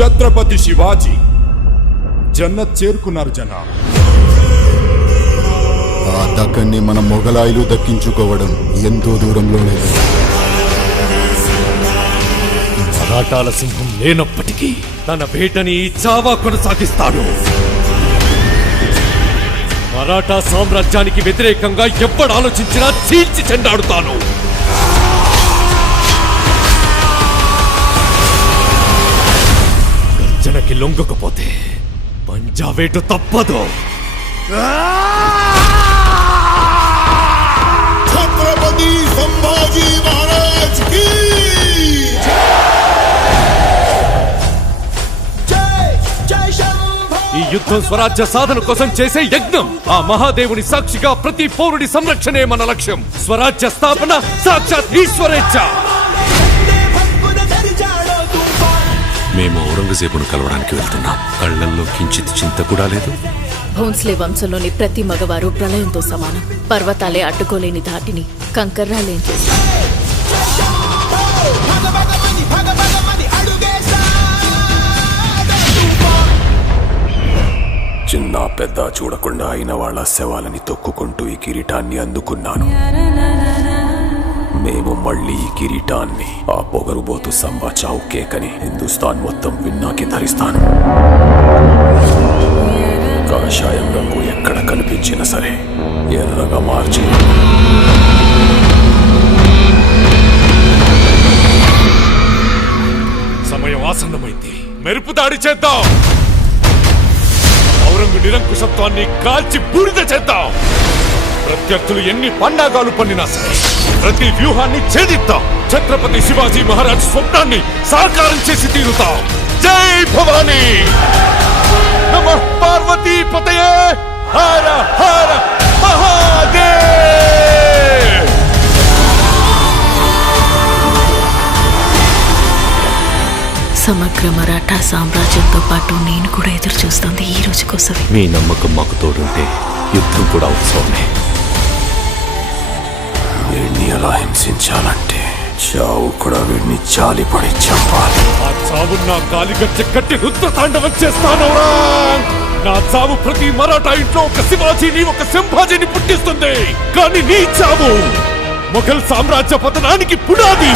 ఛత్రపతి శివాజీ జన్నత్ చేరుకున్నారు జనా. ఆ దక్కన్ని మన మొఘలాయులు దక్కించుకోవడం ఎంతో దూరంలో లేదు. మరాఠాల సింహం లేనప్పటికీ తన వేటని చావా కొనసాగిస్తాడు. మరాఠా సామ్రాజ్యానికి వ్యతిరేకంగా ఎప్పుడు ఆలోచించినా చీల్చి చెండాడుతాను. గర్జనకి లొంగకపోతే పంజావేటు తప్పదు. ఛత్రపతి సంభాజీ మహారాజ్ కి ఈ యుద్ధం స్వరాజ్య సాధన కోసం చేసే యజ్ఞం. ఆ మహాదేవుని సాక్షిగా ప్రతి పౌరుడి సంరక్షణే మన లక్ష్యం. స్వరాజ్య స్థాపన సాక్షాత్ ఈశ్వరేచ్ఛ. మేము ఔరంగజేబును కలవడానికి వెళ్తున్నాం. కళ్లల్లో కించిత్ చింత కూడా లేదు. భోన్స్లే వంశంలోని ప్రతి మగవారు ప్రళయంతో సమానం. పర్వతాలే అడ్డుకోలేని ధాటిని కంకర్రాలేం చేస్తారు. చిన్న పెద్ద చూడకుండా అయిన వాళ్ళ శవాలని తొక్కుకుంటూ ఈ కిరీటాన్ని అందుకున్నాను. మేము మళ్ళీ ఈ కిరీటాన్ని ఆ పొగరుబోతు సంబా చావు కేకని హిందుస్థాన్ మొత్తం విన్నాకి ధరిస్తాను. కాషాయం రంగు ఎక్కడ కనిపించినా సరే ఎర్రగా మార్చి సమయం ఆసన్నమైంది. మెరుపు దాడి చేద్దాం. ఔరంగు నిరంకుశత్వాన్ని కాల్చి బూడిద చేద్దాం. ప్రత్యర్థులు ఎన్ని పండాగాలు పన్నినా సరే ప్రతి వ్యూహాన్ని ఛేదిద్దాం. ఛత్రపతి శివాజీ మహారాజ్ స్వప్నాన్ని సాకారం చేసి తీరుతాం. జై భవానీ. నమః పార్వతీ పతయే. హర హర మహాదేవ్. సమగ్ర మరాఠా సామ్రాజ్యంతో పాటు నేను కూడా ఎదురు చూస్తుంది ఈ రోజు కోసమే. మీ నమ్మకం మాకు తోడుంటే యుద్ధం కూడా ఉత్సవమే. వీడిని ఎలా హింసించాలంటే చావు కూడా వీడిని జాలిపడి చంపాలి. ఆ చావు నా కాలిగట్టె కట్టి రుద్రతాండవం చేస్తాను. నా చావు ప్రతి మరాఠా ఇంట్లో ఒక శివాజీని ఒక సంభాజీని పుట్టిస్తుంది. కానీ నీ చావు మొఘల్ సామ్రాజ్య పతనానికి పునాది.